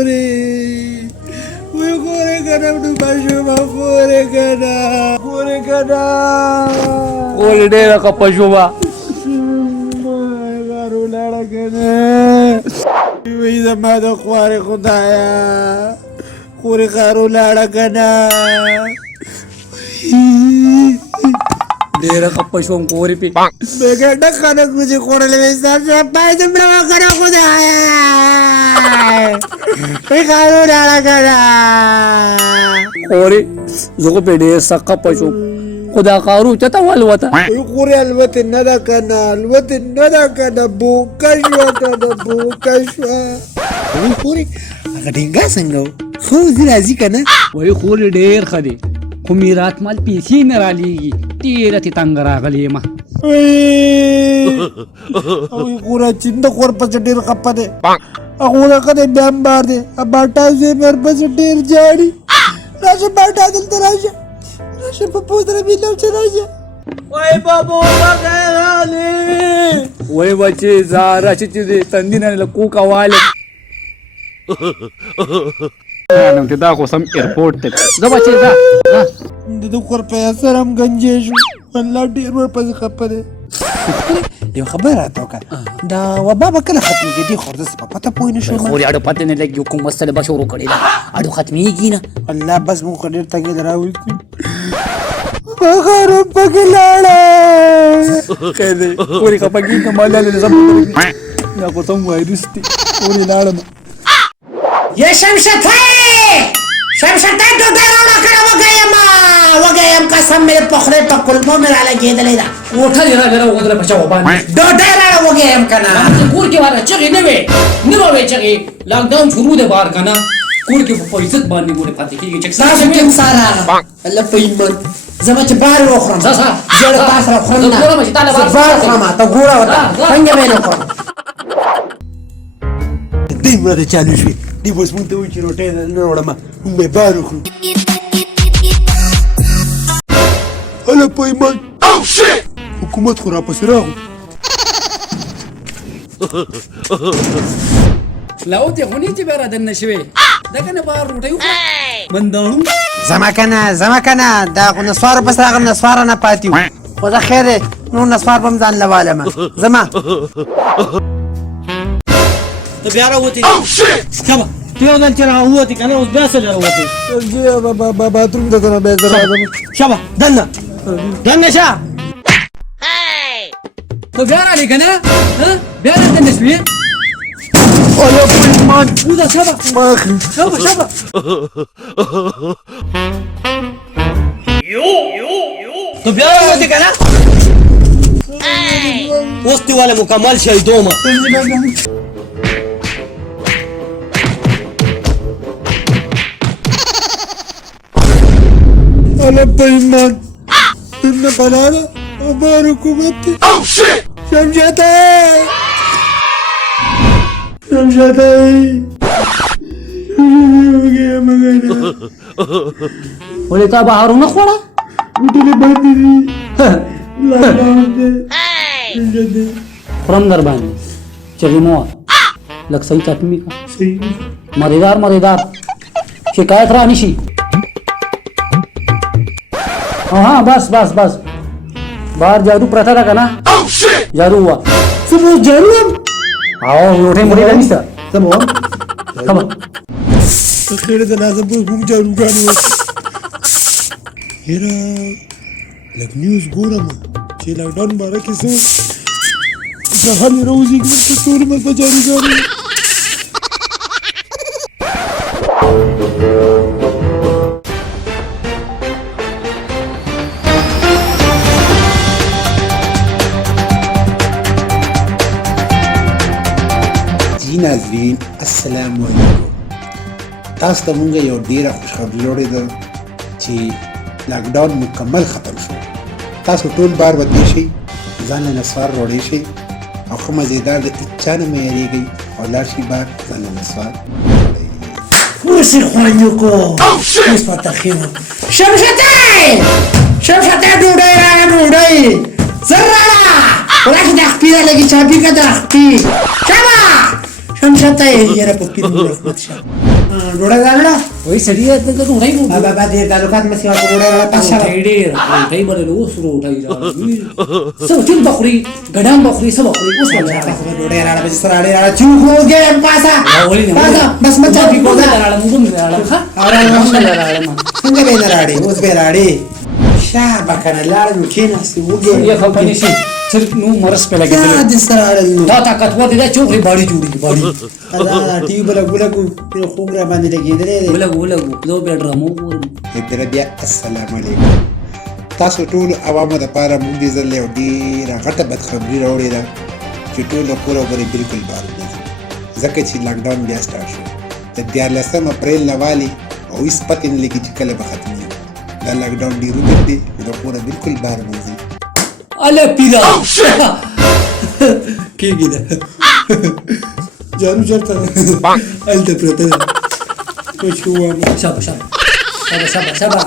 خوري وای خوري کنه نو پښوما خوري کنه خوري ډېره ښه پښوما غارو لاړه کنه وای زما د خوارې خدایا خوري غارو لاړه کنه ډېره ښه پښوم خوري پې بېګنډه خلک مې چې خوړلی وې ستاسو پای دومره وکړه خدایا وای غارو لاړه کنه خوري زه خو پې ډېر سخت پښوم خو دا قارو چېرته والوته خوري الوتې نه ده کنه بوکه شوه وای خوري هغه ډینګا څنګه و ښه وزي راځي که نه وایي خوري ډېر ښه دی خو میرات مال پیسې نه رالیږي ډېره تې تنګه راغلې یم وای خوره چین د خور پسې ډېر خفه دی هغه ولکه دی بیا هم بار دی باټا زوی مې ورپسې ډېر جاړي راشه باټا دلته راشه په پوزره میلاو چې راشه وای بابا وغیرالې وایي بچې ځه راشه چې د تندي نه له کوکه والم نو ته دا خو سم ایرپورټ ته ځه بچې ځه د ده خور په اثر هم ګنجې شو الله ډېر ورپسې خفه دی یو خبر راته وکړه دا وبا به کله ختمېږي دې خو داسې په پته پوه نه شوم خورې اډو پته نه لګي کوم مسله به شروع کړې ده اډو ختمېږي نه الله بس موږ خو ډېر تګې د راوستي بخارم پکې لاړه خیر دی خورې خفه کېږي که مال لاله نظام دا خو سم وایروس دی خورې لاړم یې شمشتۍ ډوډۍ راوړه کړه وږی یم قسم مې په خدای په کلمو مې رالګېدلې ده کوټه دې راغله وغوږله په چاو باندې ډوډۍ راوړه وږی یم که نه کور کې والا چغې نه وې چغې لاکډاون شروع دی بهر که نه کور کې په عزت باندې ګورې پاتې کېږي چې تاسو کوم ساه راغله الله په ایمان زما چې بار وخورم زه له تا سره خورم نه زه بار خورم ته ګوره ورته څنګه به یې نه خورم دې مړه چالو شوې دی اوس موږ ته وایي چې روټۍ نه وړم موږ به یې بار وخورو الله په ایمان حکومت خو راپسې راغو لاوتې خو نه چې بیا رادننه شوې دا که نه بهر روټۍ وخوره بنداړو زما کنه دا خو نسوارو پس راغلم نسواره نه پاتې وو خو زه خیر دی نور نسوار به هم ځان له والمه زما ته بیا راوتې ښه ته یو ځل چې راووتې که نه اوس بیا څه راوتې باتروم ته کنه بیا زه راځم ښه به دننه شه خو بیا رالې که نه بیا رادننه شوې الله په ایمان وځه شبه ته بیا راوتې که نه اوس دې والا مکمل شهیدومه الله په ایمان دنه بلا ده بار حکومت دی شمشتۍ وږی یم کنه ولې تا بهر ونه خوړه هوټلې بندې دي لاکډاون دی خورم در باندې چغې مه وه لږ صحیح چټمي که صحیح مزېدار شکایت را نشي ها بس بهر جادو پرته ده که نه جادو وه څه به اوس جارو یم او روټۍ موټۍ رانیسته څه به وم ښه به خیر ده لازم به هم جاروګانې وکړي یاره لږ نیوز ګورم چې لاکډاون باره کې څه سهار یې راوځېږي دلته ګورم هلته جاروګانې ناظرین السلام علیکم تاسو ته مونږ یو ډیره خوشخبري وړې ده چې لاکډاون مکمل ختم شو تاسو ټول بار ودی شئ ځان له نسوار وړې شئ او ښه مزېدار د هېچا نه مه یېرېږئ او لاړ شئ بار ځان له نسوار اوسې خوندوکو اوس ورته ښې وکړو شمشتۍ ډوډۍ راړه ډوډۍ زر راړه وراشي د خپې را لګي چاپي که د خپې شمشتۍ یاره په پیر رحمت شه ډوډۍ راوړه وای سړی ته ته وای نو بابا دې تعلقات مې سیوا ډوډۍ راوړه پښه ډېر ډېر بل نو اوس روټای راځي سو چې بخوري ګډام بخوري سو بخوري اوس ولا ډوډۍ راوړه به سره راوړه چې هو ګه پاسا پاسا بس مچا په کوزه راړم موږ راړم ها راوړه څنګه به نه راړې اوس به راړې شابه کنه لاړم کېناستې وګه یو خپنی شي صرف نو مرس په لګیدل دې سره راړل دا طاقت ور دي چې باډي جوړي باډي دا ټي بل ګلګو په خوګ را باندې لګېدلې ولګو دو به ډرامو پر بیا السلام علیکم تاسو ټول عوامو د پاره مونږ دې زل یو ډیره غټه بدخبري راوړې ده چې ټول پوره غوړي بالکل بار دي ځکه چې لاک ډاون بیا سٹارټ شو د 14 اپریل نه والی او هیڅ پته نه لګي چې کله به ختمي دا لاک ډاون ډیر وګړي دي دا پوره بالکل بار مونږ اله پیرا کېږي دا جانو چرته الته پرته ده کوم شو شابه